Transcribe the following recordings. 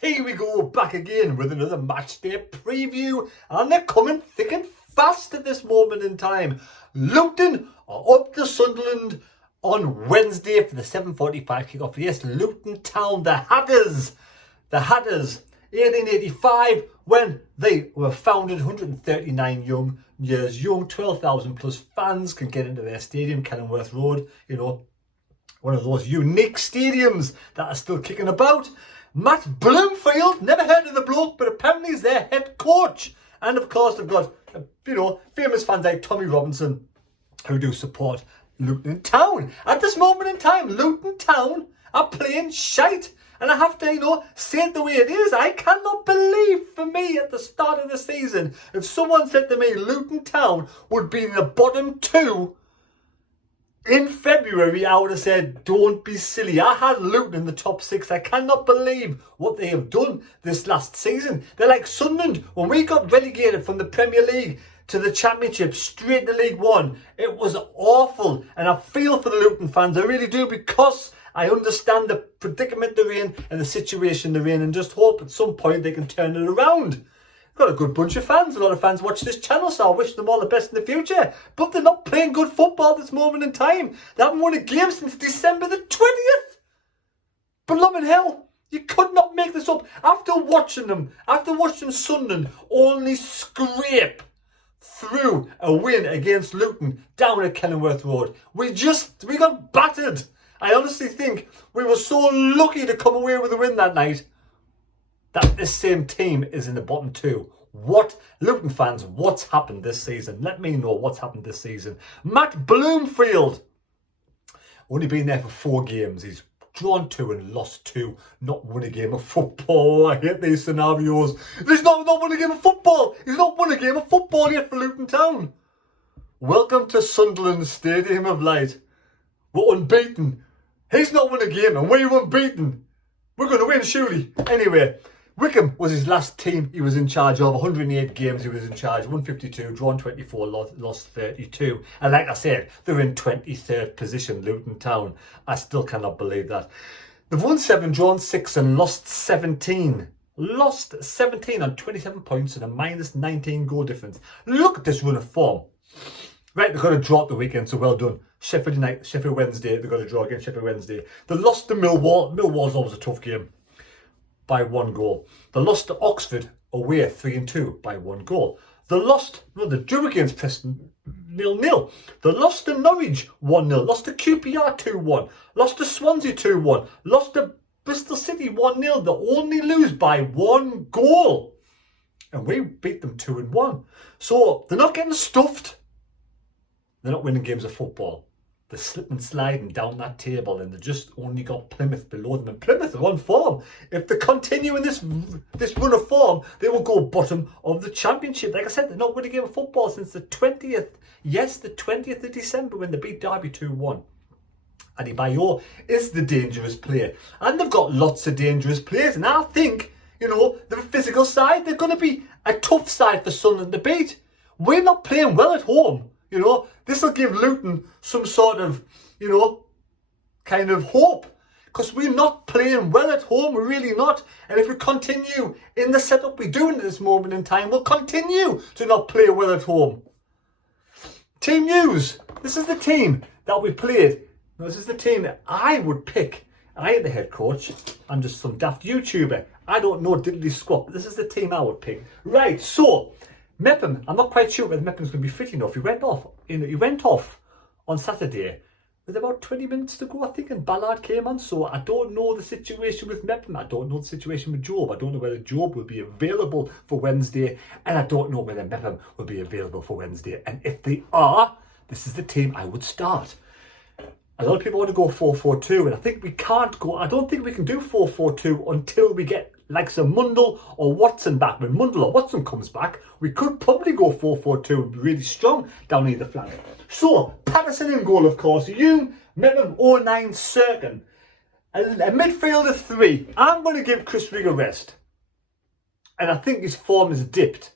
Here we go, back again with another match day preview, and they're coming thick and fast at this moment in time. Luton are up to Sunderland on Wednesday for the 7:45 kickoff. Yes, Luton Town, the Hatters, 1885, when they were founded, 139 years young, 12,000 plus fans can get into their stadium, Kenilworth Road, one of those unique stadiums that are still kicking about. Matt Bloomfield, never heard of the bloke, but apparently he's their head coach. And of course they've got, famous fans like Tommy Robinson who do support Luton Town. At this moment in time, Luton Town are playing shite. And I have to, say it the way it is. I cannot believe, for me, at the start of the season, if someone said to me Luton Town would be in the bottom two in February, I would have said, don't be silly. I had Luton in the top six. I cannot believe what they have done this last season. They're like Sunderland. When we got relegated from the Premier League to the Championship, straight to League One, it was awful. And I feel for the Luton fans. I really do, because I understand the predicament they're in and the situation they're in, and just hope at some point they can turn it around. Got a good bunch of fans. A lot of fans watch this channel, so I wish them all the best in the future. But they're not playing good football at this moment in time. They haven't won a game since December the 20th. Blooming hell. You could not make this up. After watching Sunderland only scrape through a win against Luton down at Kenilworth Road, we got battered. I honestly think we were so lucky to come away with a win that night that this same team is in the bottom two. Luton fans, what's happened this season? Let me know what's happened this season. Matt Bloomfield, only been there for 4 games. He's drawn 2 and lost 2, not won a game of football. I hate these scenarios. He's not won a game of football. He's not won a game of football yet for Luton Town. Welcome to Sunderland Stadium of Light. We're unbeaten. He's not won a game and we're unbeaten. We're going to win, surely. Anyway, Wickham was his last team he was in charge of. 108 games he was in charge. 152, drawn 24, lost 32. And like I said, they're in 23rd position, Luton Town. I still cannot believe that. They've won 7, drawn 6 and lost 17. Lost 17 on 27 points and a minus 19 goal difference. Look at this run of form. Right, they've got a draw at the weekend, so well done. Sheffield Wednesday, they've got a draw against Sheffield Wednesday. They lost to Millwall. Millwall's always a tough game, by 1 goal. They lost to Oxford away 3-2 by 1 goal. They drew against Preston 0-0. They lost to Norwich 1-0. Lost to QPR 2-1. Lost to Swansea 2-1. Lost to Bristol City 1-0. They only lose by 1 goal. And we beat them 2-1. So they're not getting stuffed. They're not winning games of football. They're slipping and sliding down that table, and they just only got Plymouth below them. And Plymouth are on form. If they continue in this run of form, they will go bottom of the Championship. Like I said, they're not winning a game of football since the 20th. Yes, the 20th of December, when they beat Derby 2-1. Adebayo is the dangerous player. And they've got lots of dangerous players. And I think, the physical side, they're going to be a tough side for Sunderland to beat. We're not playing well at home. This will give Luton some sort of, kind of hope. Because we're not playing well at home, we're really not. And if we continue in the setup we're doing at this moment in time, we'll continue to not play well at home. Team news. This is the team that we played. This is the team that I would pick. I ain't the head coach. I'm just some daft YouTuber. I don't know diddly squat. But this is the team I would pick. Right, so Mepham, I'm not quite sure whether Mepham's going to be fit enough. He went off on Saturday with about 20 minutes to go, I think, and Ballard came on. So I don't know the situation with Mepham. I don't know the situation with Job. I don't know whether Job will be available for Wednesday, and I don't know whether Mepham will be available for Wednesday. And if they are, this is the team I would start. A lot of people want to go 4-4-2, and I think we can't go. I don't think we can do 4-4-2 until we get like some Mundle or Watson back. When Mundle or Watson comes back, we could probably go 4-4-2 and be really strong down either flank. So, Patterson in goal, of course. Hume, Mepham, 09, Cirkin. A midfield of 3. I'm going to give Chris Rigg a rest. And I think his form has dipped.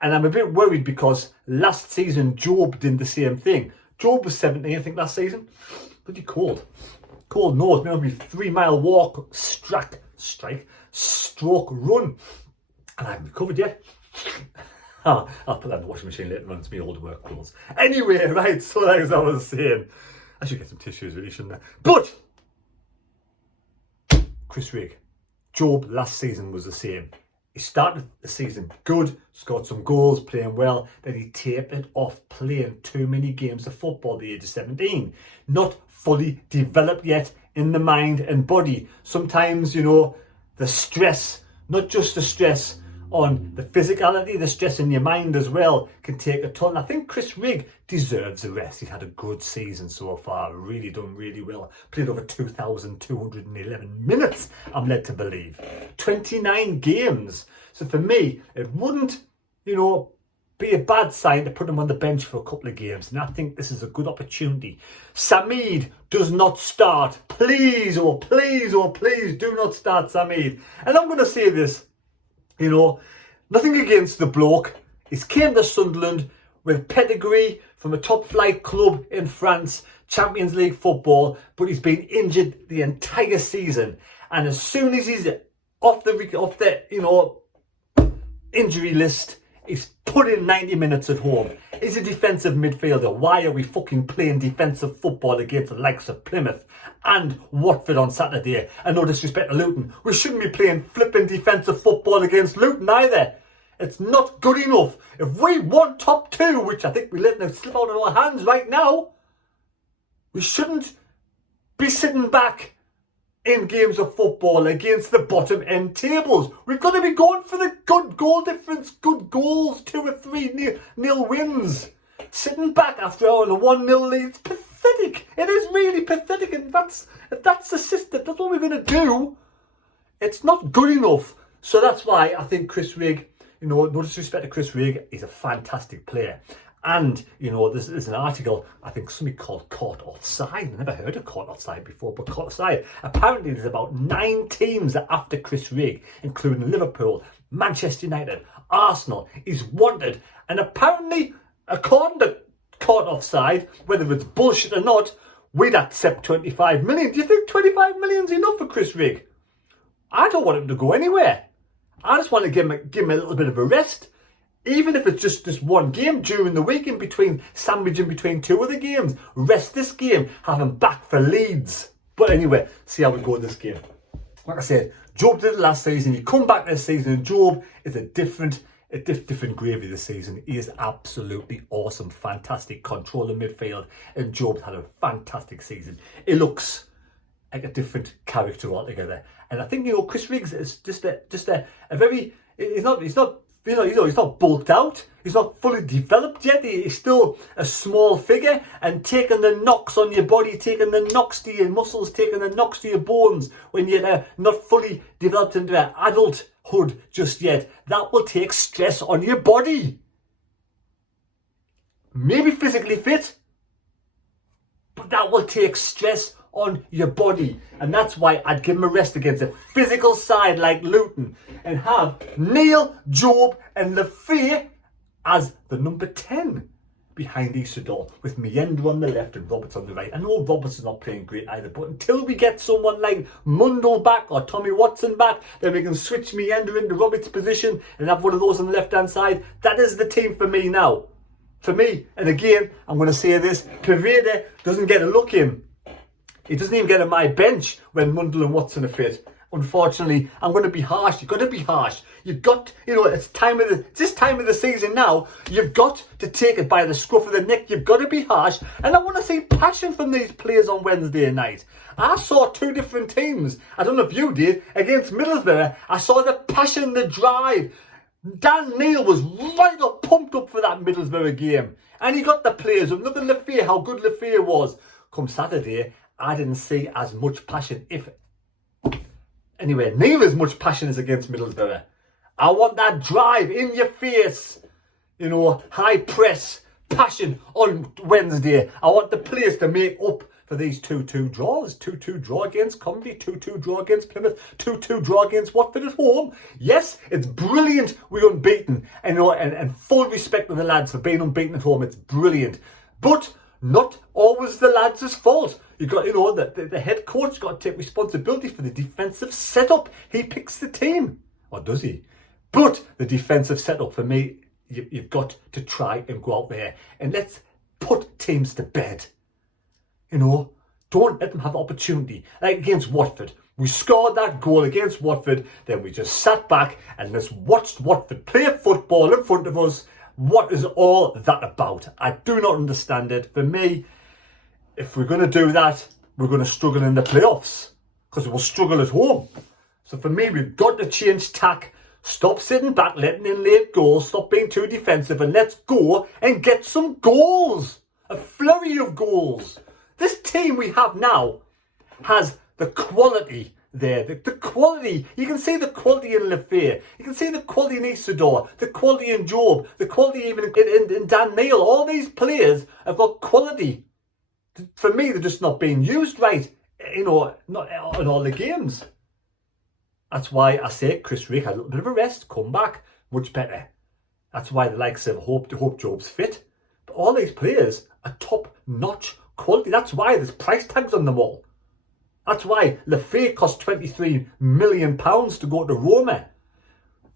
And I'm a bit worried because last season, Job did the same thing. Job was 17, I think, last season. Bloody cold. Cold nose, maybe 3-mile walk, stroke run. And I haven't recovered yet. I'll put that in the washing machine later on. It's my old work clothes. Anyway, right, so as I was saying, I should get some tissues really, shouldn't I? But Chris Rigg, Job last season was the same. He started the season good, scored some goals, playing well. Then he tapered off playing too many games of football at the age of 17. Not fully developed yet in the mind and body. Sometimes, you know, the stress, not just the stress on the physicality, the stress in your mind as well can take a toll. I think Chris Rigg deserves a rest. He's had a good season so far, really done really well. Played over 2,211 minutes, I'm led to believe. 29 games. So for me, it wouldn't, you know, be a bad sign to put him on the bench for a couple of games. And I think this is a good opportunity. Samid does not start. Please, oh please, oh please, do not start Samid. And I'm going to say this. You know, nothing against the bloke. He's came to Sunderland with pedigree from a top flight club in France, Champions League football, but he's been injured the entire season. And as soon as he's off the you know, injury list, he's put in 90 minutes at home. He's a defensive midfielder. Why are we fucking playing defensive football against the likes of Plymouth and Watford on Saturday? And no disrespect to Luton, we shouldn't be playing flipping defensive football against Luton either. It's not good enough. If we want top two, which I think we're letting it slip out of our hands right now, we shouldn't be sitting back in games of football against the bottom end tables. We've got to be going for the good goal difference, good goals, 2 or 3 nil wins. Sitting back after a 1-0 lead, it's pathetic. It is really pathetic, and if that's the system, that's what we're going to do. It's not good enough. So that's why I think Chris Rigg, you know, no disrespect to Chris Rigg, he's a fantastic player. And, you know, there's an article, I think something called Caught Offside. I've never heard of Caught Offside before, but Caught Offside. Apparently there's about 9 teams that after Chris Rigg, including Liverpool, Manchester United, Arsenal, is wanted. And apparently, according to Caught Offside, whether it's bullshit or not, we'd accept 25 million. Do you think 25 million's enough for Chris Rigg? I don't want him to go anywhere. I just want to give him a little bit of a rest. Even if it's just this one game during the week, in between, sandwich in between 2 other games. Rest this game, have him back for Leeds. But anyway, see how we go this game. Like I said, Job did it last season. He come back this season, and Job is a different gravy this season. He is absolutely awesome, fantastic controlling midfield, and Job's had a fantastic season. It looks like a different character altogether. And I think, you know, Chris Riggs is just a very, he's not you know, he's not bulked out. He's not fully developed yet. He's still a small figure, and taking the knocks on your body, taking the knocks to your muscles, taking the knocks to your bones when you're not fully developed into adulthood just yet, that will take stress on your body. Maybe physically fit, but that will take stress on your body. And that's why I'd give him a rest against a physical side like Luton, and have Neil, Job and Lafay as the number 10 behind Isidore, with Meander on the left and Roberts on the right. I know Roberts is not playing great either, but until we get someone like Mundle back or Tommy Watson back, then we can switch Meander into Roberts' position and have one of those on the left hand side. That is the team for me now. For me, and again, I'm going to say this, Paveda doesn't get a look in. He doesn't even get on my bench when Mundle and Watson are fit. Unfortunately, I'm going to be harsh. You've got to be harsh. You've got, you know, it's this time of the season now. You've got to take it by the scruff of the neck. You've got to be harsh. And I want to see passion from these players on Wednesday night. I saw 2 different teams. I don't know if you did. Against Middlesbrough, I saw the passion, the drive. Dan Neil was right up, pumped up for that Middlesbrough game. And he got the players up. Look at Lafay, how good Lafay was. Come Saturday, I didn't see as much passion, if anyway, near as much passion as against Middlesbrough. I want that drive in your face, you know, high press, passion on Wednesday. I want the players to make up for these 2-2 draws. 2-2 draw against Coventry, 2-2 draw against Plymouth, 2-2 draw against Watford at home. Yes, it's brilliant we're unbeaten, and, you know, and full respect to the lads for being unbeaten at home. It's brilliant. But not always the lads' fault. You got, the head coach got to take responsibility for the defensive setup. He picks the team, or does he? But the defensive setup, for me, you've got to try and go out there and let's put teams to bed. Don't let them have opportunity. Like against Watford, we scored that goal against Watford, then we just sat back and just watched Watford play football in front of us. What is all that about? I do not understand it. For me, if we're going to do that, we're going to struggle in the playoffs because we'll struggle at home. So for me, we've got to change tack. Stop sitting back, letting in late goals, stop being too defensive, and let's go and get some goals. A flurry of goals. This team we have now has the quality there. The quality. You can see the quality in Lafayette. You can see the quality in Isidore. The quality in Job. The quality even in Dan Neil. All these players have got quality. For me, they're just not being used right, not in all the games. That's why I say Chris Rigg had a little bit of a rest, come back, much better. That's why the likes of Hope Job's fit. But all these players are top-notch quality. That's why there's price tags on them all. That's why Lafayette cost £23 million to go to Roma.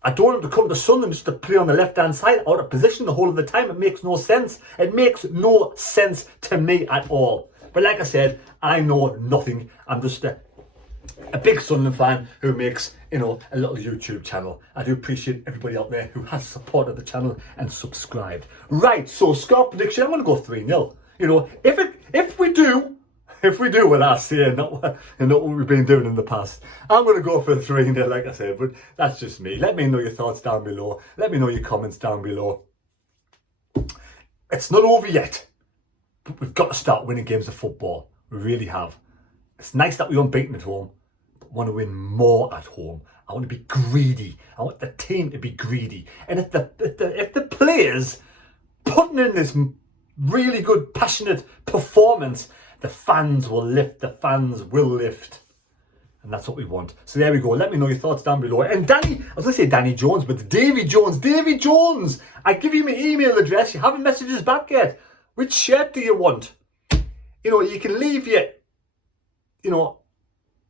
I don't want him to come to Sunderland just to play on the left-hand side, out of position the whole of the time. It makes no sense. It makes no sense to me at all. But like I said, I know nothing. I'm just a big Sunderland fan who makes, a little YouTube channel. I do appreciate everybody out there who has supported the channel and subscribed. Right, so score prediction, I'm going to go 3-0. If we do what I say and not what we've been doing in the past, I'm going to go for 3-0, like I said, but that's just me. Let me know your thoughts down below. Let me know your comments down below. It's not over yet, but we've got to start winning games of football. We really have. It's nice that we're unbeaten at home, but I want to win more at home. I want to be greedy. I want the team to be greedy. And if the players putting in this really good, passionate performance, the fans will lift. The fans will lift. And that's what we want. So there we go. Let me know your thoughts down below. And I was going to say Danny Jones, but Davy Jones. I give you my email address. You haven't messaged us back yet. Which shirt do you want? You can leave your,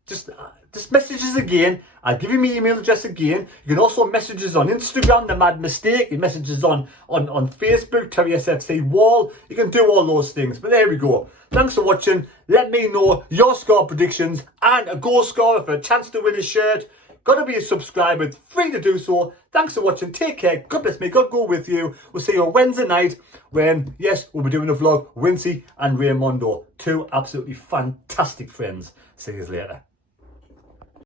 just message us again. I'll give you my email address again. You can also message us on Instagram, The Mad Mistake. You message us on Facebook, Terry SFC Wall. You can do all those things. But there we go. Thanks for watching. Let me know your score predictions and a goal scorer for a chance to win a shirt. Got to be a subscriber. It's free to do so. Thanks for watching. Take care. God bless me. God go with you. We'll see you on Wednesday night when, yes, we'll be doing a vlog. Wincy and Raymondo. Two absolutely fantastic friends. See you later.